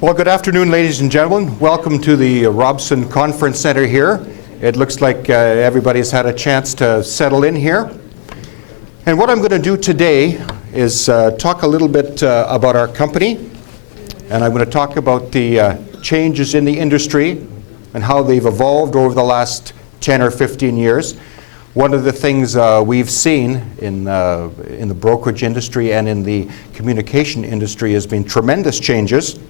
Well, good afternoon, ladies and gentlemen. Welcome to the Robson Conference Center here. It looks like everybody's had a chance to settle in here. And what I'm going to do today is talk a little bit about our company. And I'm going to talk about the changes in the industry and how they've evolved over the last 10 or 15 years. One of the things we've seen in the brokerage industry and in the communication industry has been tremendous changes.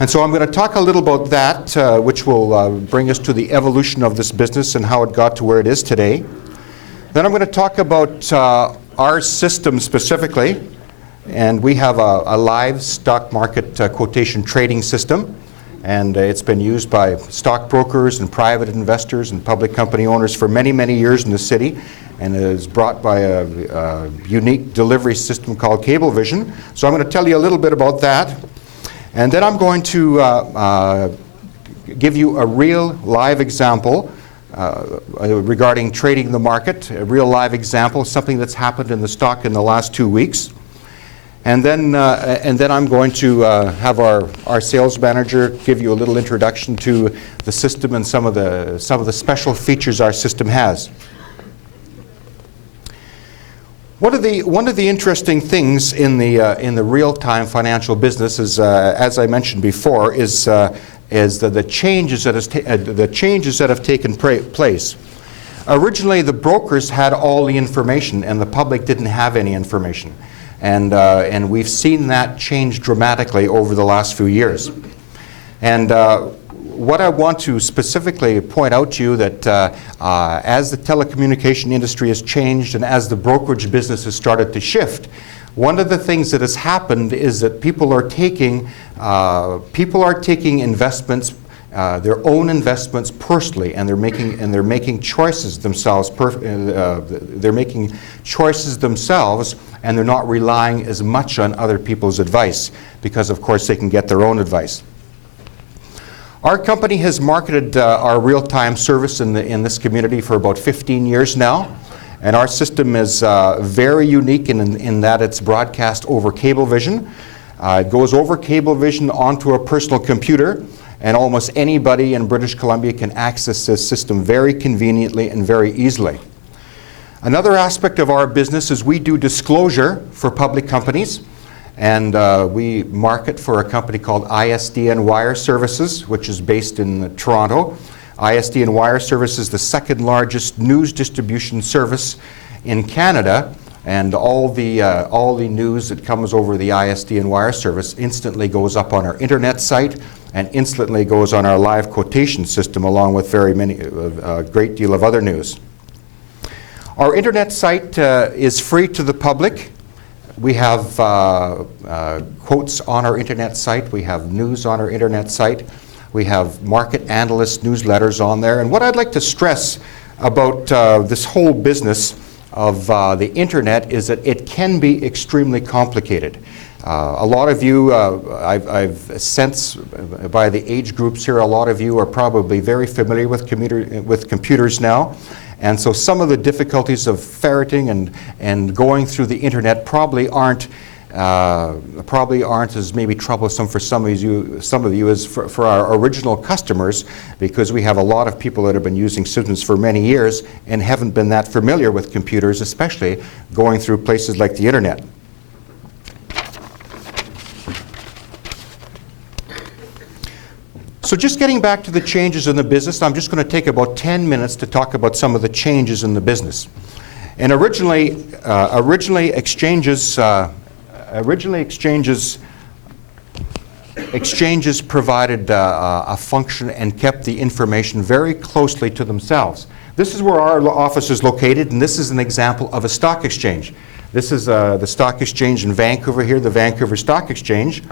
And so I'm going to talk a little about that, which will bring us to the evolution of this business and how it got to where it is today. Then I'm going to talk about our system specifically. And we have a live stock market quotation trading system. And it's been used by stockbrokers and private investors and public company owners for many, many years in the city. And it is brought by a unique delivery system called Cablevision. So I'm going to tell you a little bit about that. And then I'm going to give you a real live example regarding trading the market, a real live example, something that's happened in the stock in the last 2 weeks. And then I'm going to have our sales manager give you a little introduction to the system and some of the special features our system has. One of the interesting things in the real-time financial business is, as I mentioned before, is the changes that have taken place. Originally, the brokers had all the information, and the public didn't have any information, and we've seen that change dramatically over the last few years. And what I want to specifically point out to you that as the telecommunication industry has changed and as the brokerage business has started to shift, one of the things that has happened is that people are taking investments, their own investments personally, and they're making choices themselves. They're making choices themselves, and they're not relying as much on other people's advice because, of course, they can get their own advice. Our company has marketed our real-time service in this community for about 15 years now, and our system is very unique in that it's broadcast over Cablevision. It goes over Cablevision onto a personal computer, and almost anybody in British Columbia can access this system very conveniently and very easily. Another aspect of our business is we do disclosure for public companies. And we market for a company called ISDN Wire Services, which is based in Toronto. ISDN Wire Services is the second largest news distribution service in Canada, and all the news that comes over the ISDN Wire Service instantly goes up on our internet site and instantly goes on our live quotation system, along with a great deal of other news. Our internet site is free to the public. We have quotes on our internet site. We have news on our internet site. We have market analyst newsletters on there. And what I'd like to stress about this whole business of the internet is that it can be extremely complicated. A lot of you, I've sensed by the age groups here, a lot of you are probably very familiar with computers now. And so some of the difficulties of ferreting and going through the internet probably aren't as maybe troublesome for some of you as for our original customers, because we have a lot of people that have been using systems for many years and haven't been that familiar with computers, especially going through places like the internet. So just getting back to the changes in the business, I'm just going to take about 10 minutes to talk about some of the changes in the business. And originally exchanges provided a function and kept the information very closely to themselves. This is where our office is located, and this is an example of a stock exchange. This is the stock exchange in Vancouver here, the Vancouver Stock Exchange.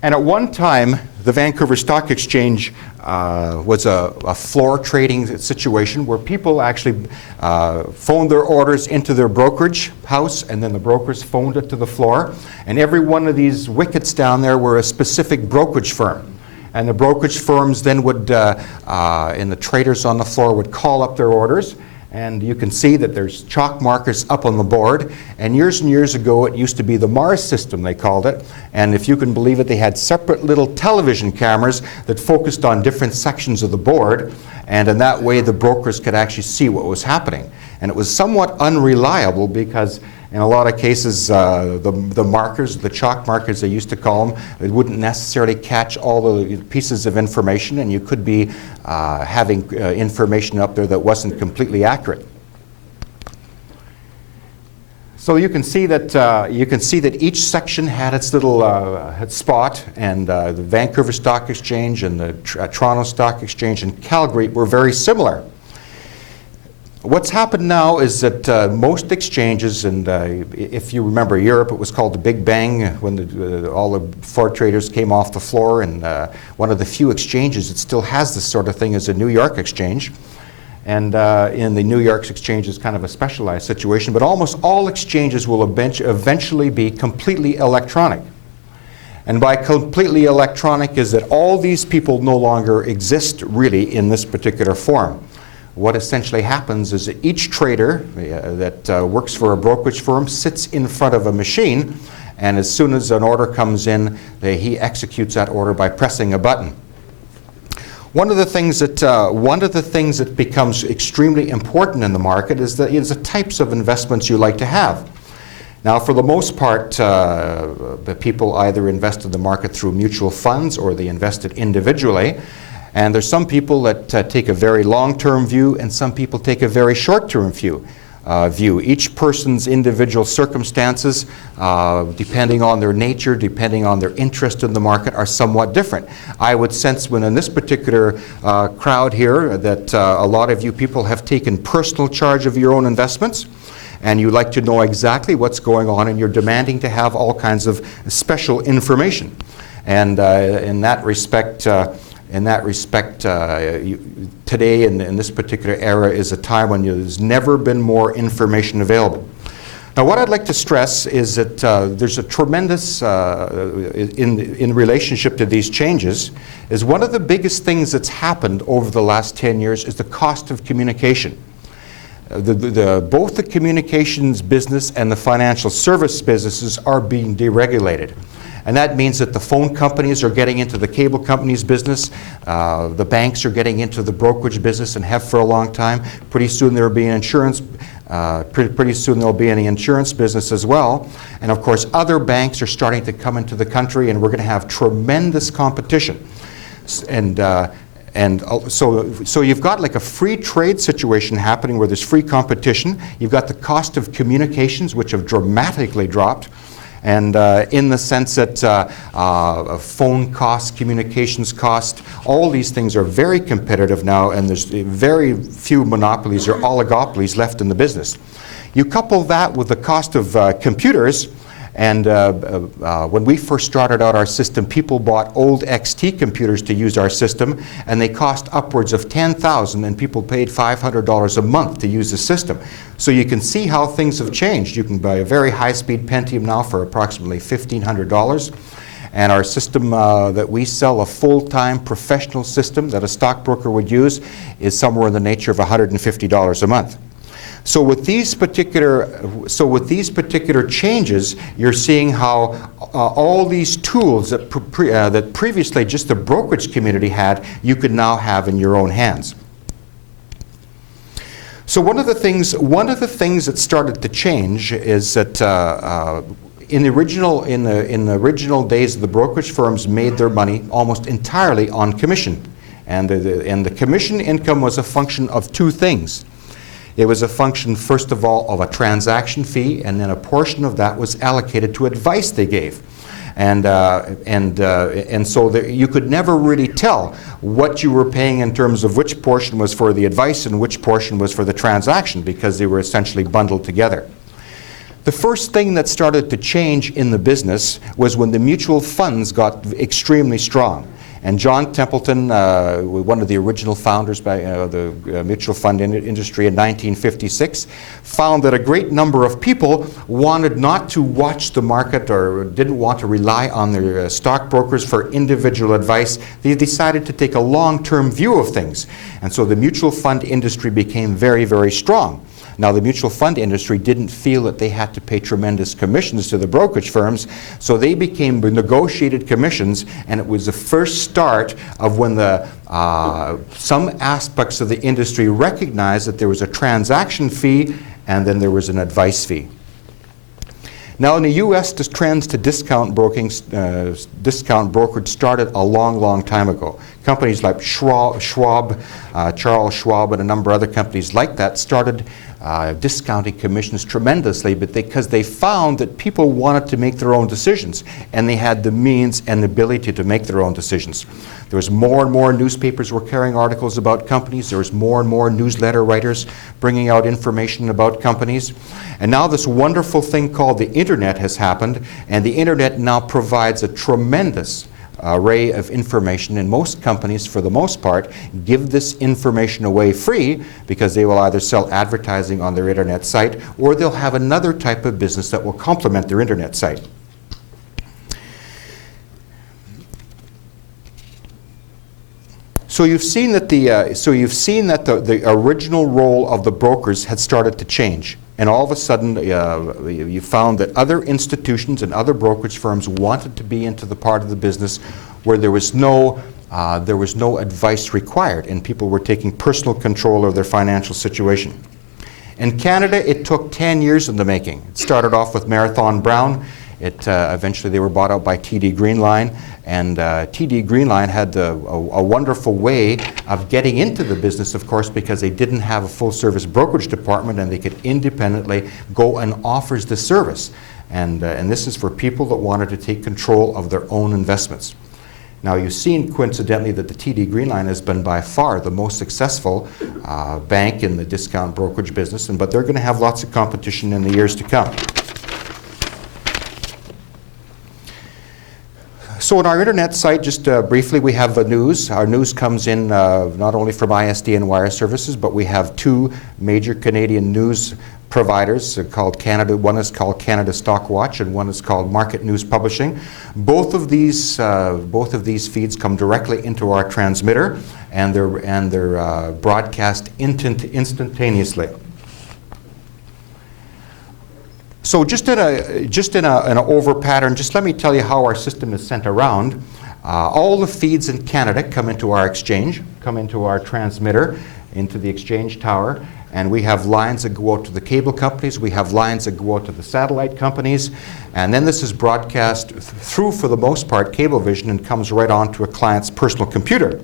And at one time, the Vancouver Stock Exchange was a floor trading situation where people actually phoned their orders into their brokerage house, and then the brokers phoned it to the floor. And every one of these wickets down there were a specific brokerage firm. And the brokerage firms then would, and the traders on the floor would call up their orders, And you can see that there's chalk markers up on the board. And years ago, it used to be the Mars system, they called it. And if you can believe it, they had separate little television cameras that focused on different sections of the board. And in that way, the brokers could actually see what was happening. And it was somewhat unreliable because in a lot of cases, the markers, the chalk markers they used to call them, it wouldn't necessarily catch all the pieces of information, and you could be having information up there that wasn't completely accurate. So you can see that each section had its little spot, and the Vancouver Stock Exchange and the Toronto Stock Exchange and Calgary were very similar. What's happened now is that most exchanges, and if you remember Europe, it was called the Big Bang when all the floor traders came off the floor, and one of the few exchanges that still has this sort of thing is the New York Exchange. And in the New York Exchange is kind of a specialized situation, but almost all exchanges will eventually be completely electronic. And by completely electronic is that all these people no longer exist really in this particular form. What essentially happens is that each trader that works for a brokerage firm sits in front of a machine, and as soon as an order comes in, he executes that order by pressing a button. One of the things that becomes extremely important in the market is the types of investments you like to have. Now, for the most part, the people either invest in the market through mutual funds or they invested individually. And there's some people that take a very long-term view, and some people take a very short-term view. Each person's individual circumstances, depending on their nature, depending on their interest in the market, are somewhat different. I would sense when in this particular crowd here that a lot of you people have taken personal charge of your own investments, and you like to know exactly what's going on, and you're demanding to have all kinds of special information. And in that respect, today in this particular era is a time when there's never been more information available. Now, what I'd like to stress is that there's a tremendous, in relationship to these changes, is one of the biggest things that's happened over the last 10 years is the cost of communication. Both the communications business and the financial service businesses are being deregulated. And that means that the phone companies are getting into the cable companies' business. The banks are getting into the brokerage business and have for a long time. Pretty soon there will be an insurance. Pretty soon there will be an insurance business as well. And of course, other banks are starting to come into the country, and we're going to have tremendous competition. So you've got like a free trade situation happening where there's free competition. You've got the cost of communications, which have dramatically dropped. And in the sense that phone costs, communications costs, all these things are very competitive now, and there's very few monopolies or oligopolies left in the business. You couple that with the cost of computers, and when we first started out our system, people bought old XT computers to use our system, and they cost upwards of $10,000, and people paid $500 a month to use the system. So you can see how things have changed. You can buy a very high-speed Pentium now for approximately $1,500. And our system that we sell, a full-time professional system that a stockbroker would use, is somewhere in the nature of $150 a month. So with these particular changes, you're seeing how all these tools that previously just the brokerage community had, you could now have in your own hands. So one of the things that started to change is that in the original days, the brokerage firms made their money almost entirely on commission, and the commission income was a function of two things. It was a function, first of all, of a transaction fee, and then a portion of that was allocated to advice they gave. And so you could never really tell what you were paying in terms of which portion was for the advice and which portion was for the transaction, because they were essentially bundled together. The first thing that started to change in the business was when the mutual funds got extremely strong. And John Templeton, one of the original founders by the mutual fund industry in 1956, found that a great number of people wanted not to watch the market or didn't want to rely on their stockbrokers for individual advice. They decided to take a long-term view of things. And so the mutual fund industry became very, very strong. Now, the mutual fund industry didn't feel that they had to pay tremendous commissions to the brokerage firms, so they became negotiated commissions, and it was the first start of when some aspects of the industry recognized that there was a transaction fee and then there was an advice fee. Now, in the U.S., the trends to discount brokerage started a long, long time ago. Companies like Charles Schwab, and a number of other companies like that started discounting commissions tremendously, but because they found that people wanted to make their own decisions, and they had the means and the ability to make their own decisions. There was more and more newspapers were carrying articles about companies. There was more and more newsletter writers bringing out information about companies. And now this wonderful thing called the internet has happened, and the internet now provides a tremendous array of information, and most companies, for the most part, give this information away free because they will either sell advertising on their internet site or they'll have another type of business that will complement their internet site. So you've seen that the original role of the brokers had started to change. And all of a sudden, you found that other institutions and other brokerage firms wanted to be into the part of the business where there was no advice required, and people were taking personal control of their financial situation. In Canada, it took 10 years in the making. It started off with Marathon Brown. Eventually, they were bought out by TD Greenline, and TD Greenline had a wonderful way of getting into the business, of course, because they didn't have a full-service brokerage department, and they could independently go and offer the service. And this is for people that wanted to take control of their own investments. Now, you've seen, coincidentally, that the TD Greenline has been by far the most successful bank in the discount brokerage business, but they're going to have lots of competition in the years to come. So on our internet site, just briefly, we have the news. Our news comes in not only from ISD and Wire Services, but we have two major Canadian news providers called Canada. One is called Canada Stock Watch, and one is called Market News Publishing. Both of these feeds come directly into our transmitter, and they're broadcast instantaneously. So just in an over pattern, just let me tell you how our system is sent around. All the feeds in Canada come into our exchange, come into our transmitter, into the exchange tower, and we have lines that go out to the cable companies, we have lines that go out to the satellite companies, and then this is broadcast through, for the most part, Cablevision, and comes right onto a client's personal computer.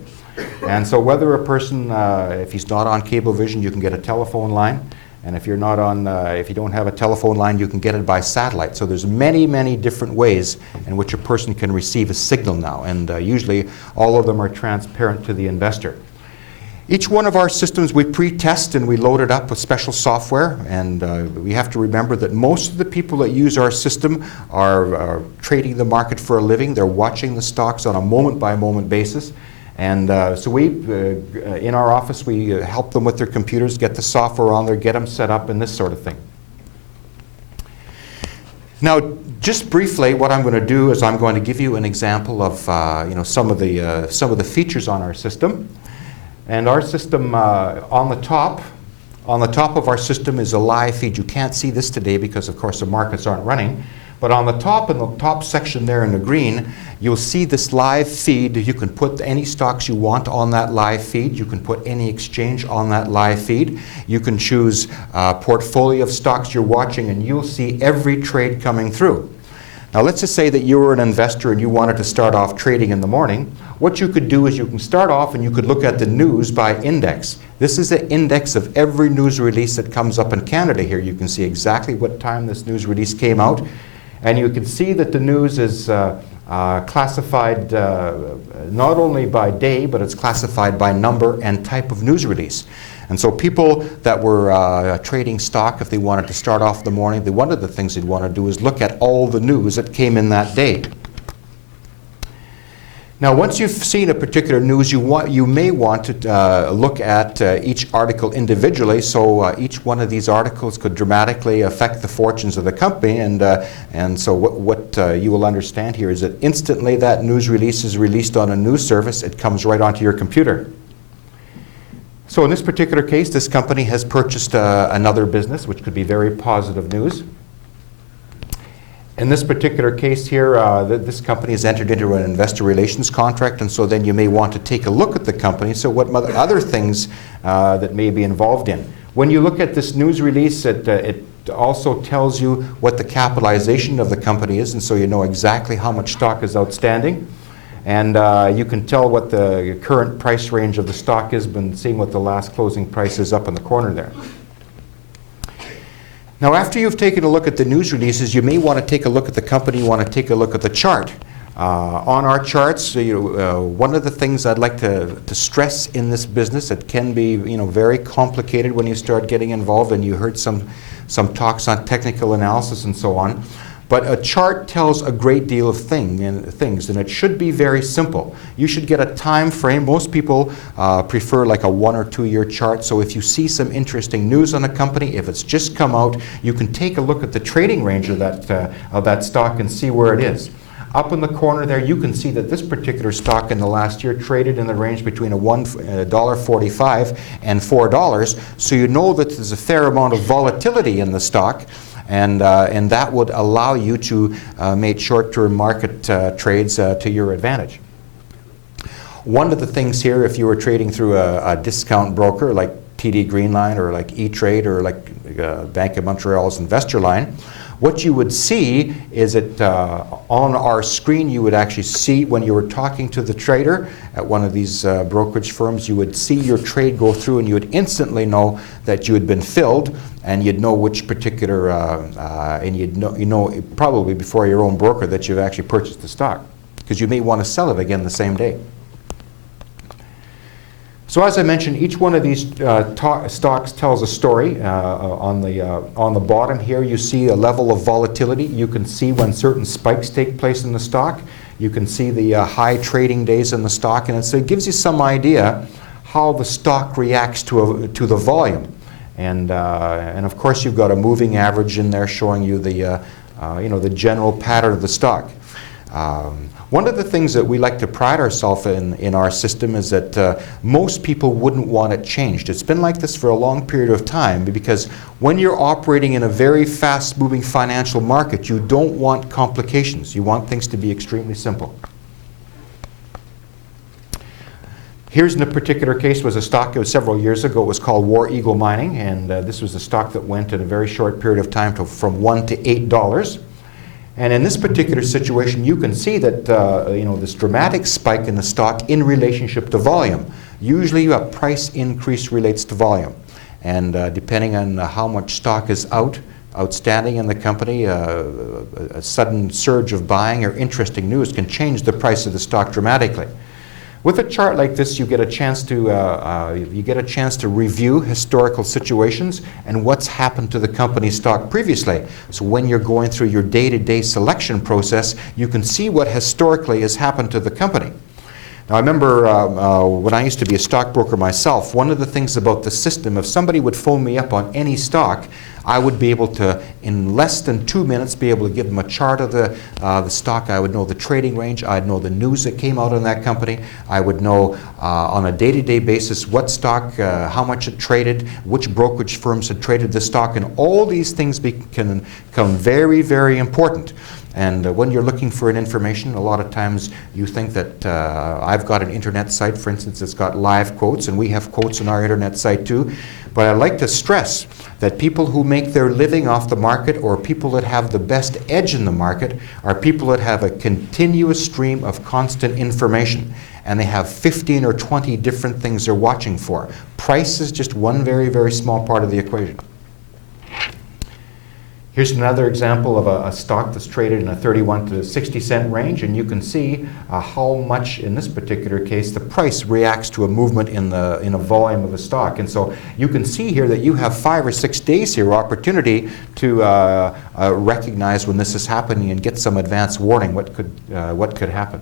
And so whether a person, if he's not on Cablevision, you can get a telephone line. And if you're not on, if you don't have a telephone line, you can get it by satellite. So there's many, many different ways in which a person can receive a signal now. And usually all of them are transparent to the investor. Each one of our systems we pre-test and we load it up with special software. And we have to remember that most of the people that use our system are trading the market for a living. They're watching the stocks on a moment-by-moment basis. And so we, in our office, we help them with their computers, get the software on there, get them set up, and this sort of thing. Now, just briefly, what I'm going to do is I'm going to give you an example of some of the features on our system. And our system on the top of our system is a live feed. You can't see this today because, of course, the markets aren't running. But on the top, in the top section there in the green, you'll see this live feed. You can put any stocks you want on that live feed. You can put any exchange on that live feed. You can choose a portfolio of stocks you're watching, and you'll see every trade coming through. Now, let's just say that you were an investor and you wanted to start off trading in the morning. What you could do is you can start off and you could look at the news by index. This is the index of every news release that comes up in Canada here. You can see exactly what time this news release came out. And you can see that the news is classified not only by day, but it's classified by number and type of news release. And so people that were trading stock, if they wanted to start off in the morning, one of the things they'd want to do is look at all the news that came in that day. Now, once you've seen a particular news, you may want to look at each article individually. So each one of these articles could dramatically affect the fortunes of the company. And so what you will understand here is that instantly that news release is released on a news service. It comes right onto your computer. So in this particular case, this company has purchased another business, which could be very positive news. In this particular case here, this company has entered into an investor relations contract, and so then you may want to take a look at the company. So what other things that may be involved in. When you look at this news release, it also tells you what the capitalization of the company is, and so you know exactly how much stock is outstanding. And you can tell what the current price range of the stock is, but seeing what the last closing price is up in the corner there. Now, after you've taken a look at the news releases, you may want to take a look at the company. You want to take a look at the chart. On our charts, one of the things I'd like to stress in this business, it can be very complicated when you start getting involved, and you heard some talks on technical analysis and so on. But a chart tells a great deal of things, and it should be very simple. You should get a time frame. Most people prefer like a 1 or 2 year chart. So if you see some interesting news on a company, if it's just come out, you can take a look at the trading range of that stock and see where it is. Up in the corner there, you can see that this particular stock in the last year traded in the range between $1.45 and $4. So you know that there's a fair amount of volatility in the stock. And that would allow you to make short-term market trades to your advantage. One of the things here, if you were trading through a discount broker like TD Greenline or like E-Trade or like Bank of Montreal's Investor Line, what you would see is that on our screen you would actually see when you were talking to the trader at one of these brokerage firms, you would see your trade go through and you would instantly know that you had been filled, and you'd know which particular, and you know probably before your own broker that you've actually purchased the stock, because you may want to sell it again the same day. So as I mentioned, each one of these stocks tells a story. On the bottom here, you see a level of volatility. You can see when certain spikes take place in the stock. You can see the high trading days in the stock, and it gives you some idea how the stock reacts to the volume. And of course, you've got a moving average in there showing you the general pattern of the stock. One of the things that we like to pride ourselves in our system is that most people wouldn't want it changed. It's been like this for a long period of time, because when you're operating in a very fast-moving financial market, you don't want complications. You want things to be extremely simple. Here's in a particular case was a stock, it was several years ago, it was called War Eagle Mining, and this was a stock that went in a very short period of time from $1 to $8. And in this particular situation, you can see that this dramatic spike in the stock in relationship to volume. Usually a price increase relates to volume. And depending on how much stock is outstanding in the company, a sudden surge of buying or interesting news can change the price of the stock dramatically. With a chart like this, you get a chance to review historical situations and what's happened to the company's stock previously. So when you're going through your day-to-day selection process, you can see what historically has happened to the company. Now, I remember when I used to be a stockbroker myself, one of the things about the system, if somebody would phone me up on any stock, I would be able to, in less than 2 minutes, be able to give them a chart of the stock. I would know the trading range. I'd know the news that came out on that company. I would know on a day-to-day basis what stock, how much it traded, which brokerage firms had traded the stock, and all these things can become very, very important. And when you're looking for an information, a lot of times you think that I've got an internet site, for instance, it's got live quotes, and we have quotes on our internet site too. But I'd like to stress that people who make their living off the market, or people that have the best edge in the market, are people that have a continuous stream of constant information. And they have 15 or 20 different things they're watching for. Price is just one very, very small part of the equation. Here's another example of a stock that's traded in a 31 to 60 cent range, and you can see how much, in this particular case, the price reacts to a movement in a volume of a stock. And so you can see here that you have 5 or 6 days here opportunity to recognize when this is happening and get some advance warning what could happen.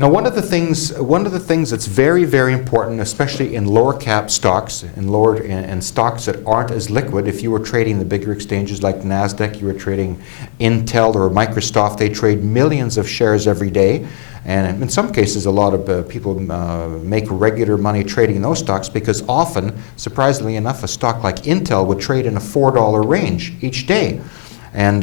Now, one of the things that's very, very important, especially in lower cap stocks, in stocks that aren't as liquid, if you were trading the bigger exchanges like NASDAQ, you were trading Intel or Microsoft, they trade millions of shares every day. And in some cases, a lot of people make regular money trading those stocks because often, surprisingly enough, a stock like Intel would trade in a $4 range each day. And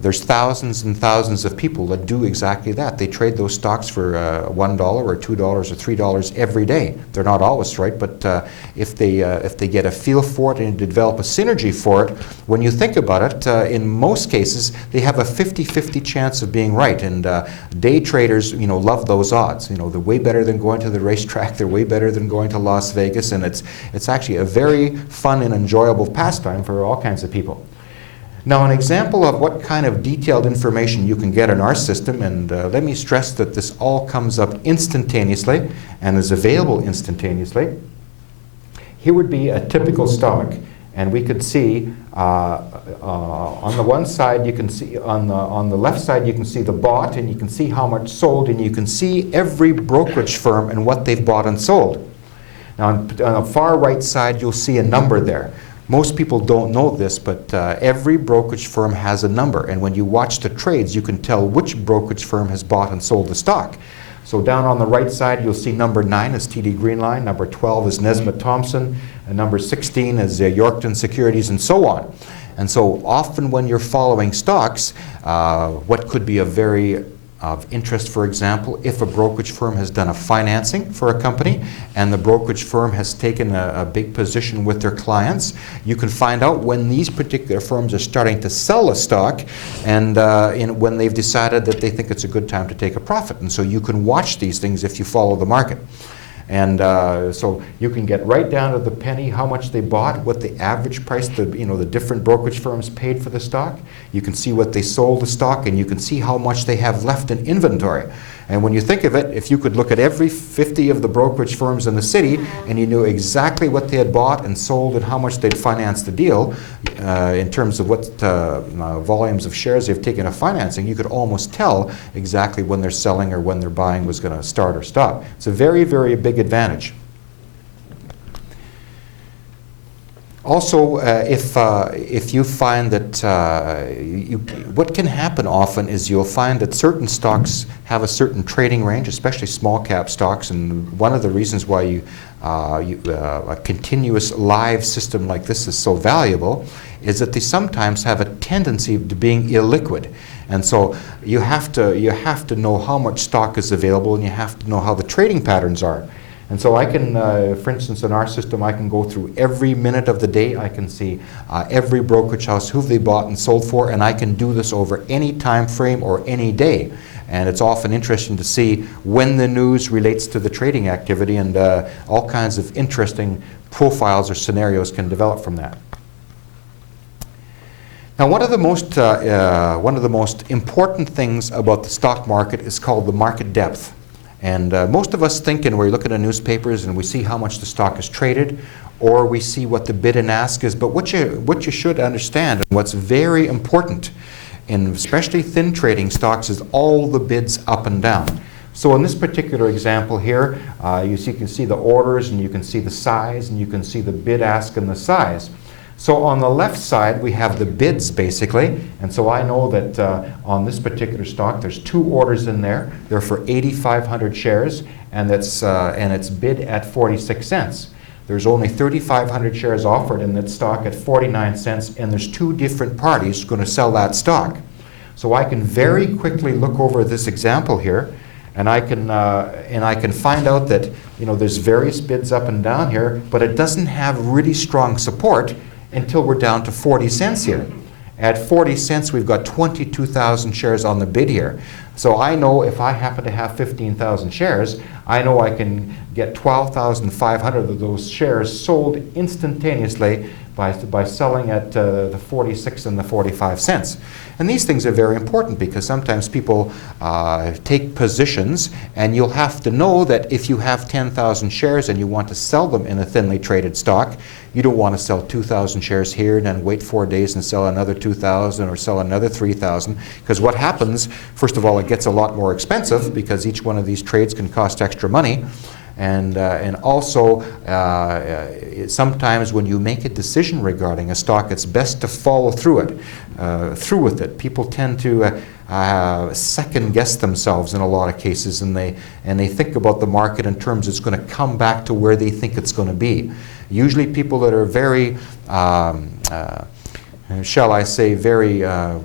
there's thousands and thousands of people that do exactly that. They trade those stocks for $1 or $2 or $3 every day. They're not always right, but if they get a feel for it and develop a synergy for it, when you think about it, in most cases they have a 50-50 chance of being right. And day traders, love those odds. They're way better than going to the racetrack. They're way better than going to Las Vegas, and it's actually a very fun and enjoyable pastime for all kinds of people. Now, an example of what kind of detailed information you can get in our system, and let me stress that this all comes up instantaneously and is available instantaneously. Here would be a typical stock, and we could see on the one side, you can see on the left side, you can see the bought, and you can see how much sold, and you can see every brokerage firm and what they've bought and sold. Now, on the far right side, you'll see a number there. Most people don't know this, but every brokerage firm has a number, and when you watch the trades, you can tell which brokerage firm has bought and sold the stock. So down on the right side, you'll see number 9 is TD Greenline, number 12 is Nesbitt Thompson, and number 16 is Yorkton Securities, and so on. And so often when you're following stocks, what could be a very of interest, for example, if a brokerage firm has done a financing for a company and the brokerage firm has taken a big position with their clients, you can find out when these particular firms are starting to sell a stock and when they've decided that they think it's a good time to take a profit. And so you can watch these things if you follow the market. And so you can get right down to the penny how much they bought, what the average price the different brokerage firms paid for the stock. You can see what they sold the stock, and you can see how much they have left in inventory. And when you think of it, if you could look at every 50 of the brokerage firms in the city and you knew exactly what they had bought and sold and how much they'd financed the deal in terms of what volumes of shares they've taken of financing, you could almost tell exactly when they're selling or when their buying was going to start or stop. It's a very, very big advantage. Also, if you find that what can happen often is you'll find that certain stocks have a certain trading range, especially small cap stocks, and one of the reasons why a continuous live system like this is so valuable is that they sometimes have a tendency to being illiquid. And so you have to know how much stock is available, and you have to know how the trading patterns are. And so I can, for instance, in our system, I can go through every minute of the day. I can see every brokerage house, who they bought and sold for, and I can do this over any time frame or any day. And it's often interesting to see when the news relates to the trading activity, and all kinds of interesting profiles or scenarios can develop from that. Now, one of the most important things about the stock market is called the market depth. And most of us think, and we look at the newspapers and we see how much the stock is traded, or we see what the bid and ask is. But what you should understand, and what's very important in especially thin trading stocks, is all the bids up and down. So in this particular example here, you can see the orders, and you can see the size, and you can see the bid ask and the size. So on the left side, we have the bids, basically. And so I know that on this particular stock, there's 2 orders in there. They're for 8,500 shares, and it's bid at 46 cents. There's only 3,500 shares offered in that stock at 49 cents, and there's 2 different parties going to sell that stock. So I can very quickly look over this example here, and I can find out that there's various bids up and down here, but it doesn't have really strong support until we're down to 40 cents here. At 40 cents, we've got 22,000 shares on the bid here. So I know if I happen to have 15,000 shares, I know I can get 12,500 of those shares sold instantaneously by selling at the 46 and the 45 cents. And these things are very important because sometimes people take positions, and you'll have to know that if you have 10,000 shares and you want to sell them in a thinly traded stock, you don't want to sell 2,000 shares here and then wait 4 days and sell another 2,000 or sell another 3,000, because what happens, first of all, gets a lot more expensive because each one of these trades can cost extra money. And also, sometimes when you make a decision regarding a stock, it's best to follow through with it. People tend to second guess themselves in a lot of cases, and they think about the market in terms it's going to come back to where they think it's going to be. Usually people that are very, shall I say, very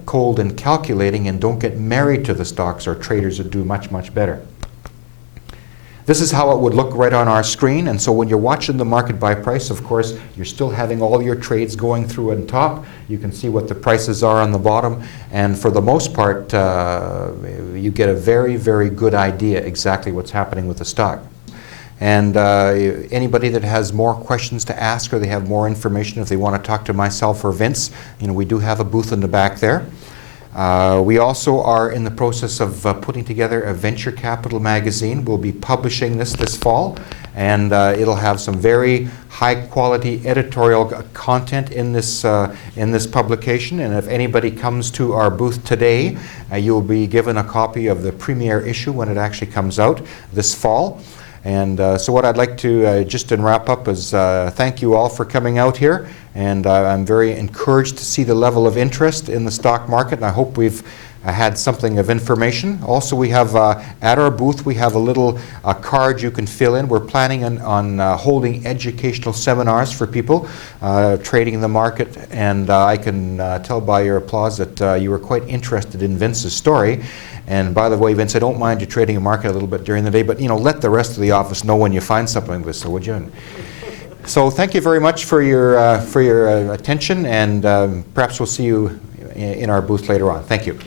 cold and calculating and don't get married to the stocks are traders that do much, much better. This is how it would look right on our screen, and so when you're watching the market by price, of course, you're still having all your trades going through on top. You can see what the prices are on the bottom, and for the most part, you get a very, very good idea exactly what's happening with the stock. And anybody that has more questions to ask or they have more information, if they want to talk to myself or Vince, we do have a booth in the back there. We also are in the process of putting together a venture capital magazine. We'll be publishing this fall, and it'll have some very high quality editorial content in this publication. And if anybody comes to our booth today, you'll be given a copy of the premiere issue when it actually comes out this fall. And so what I'd like to, just to wrap up, is thank you all for coming out here. And I'm very encouraged to see the level of interest in the stock market, and I hope we've had something of information. Also, we have, at our booth, we have a little card you can fill in. We're planning on holding educational seminars for people trading in the market, and I can tell by your applause that you were quite interested in Vince's story. And by the way, Vince, I don't mind you trading a market a little bit during the day, but let the rest of the office know when you find something like this, so would you? So thank you very much for your attention, and perhaps we'll see you in our booth later on. Thank you.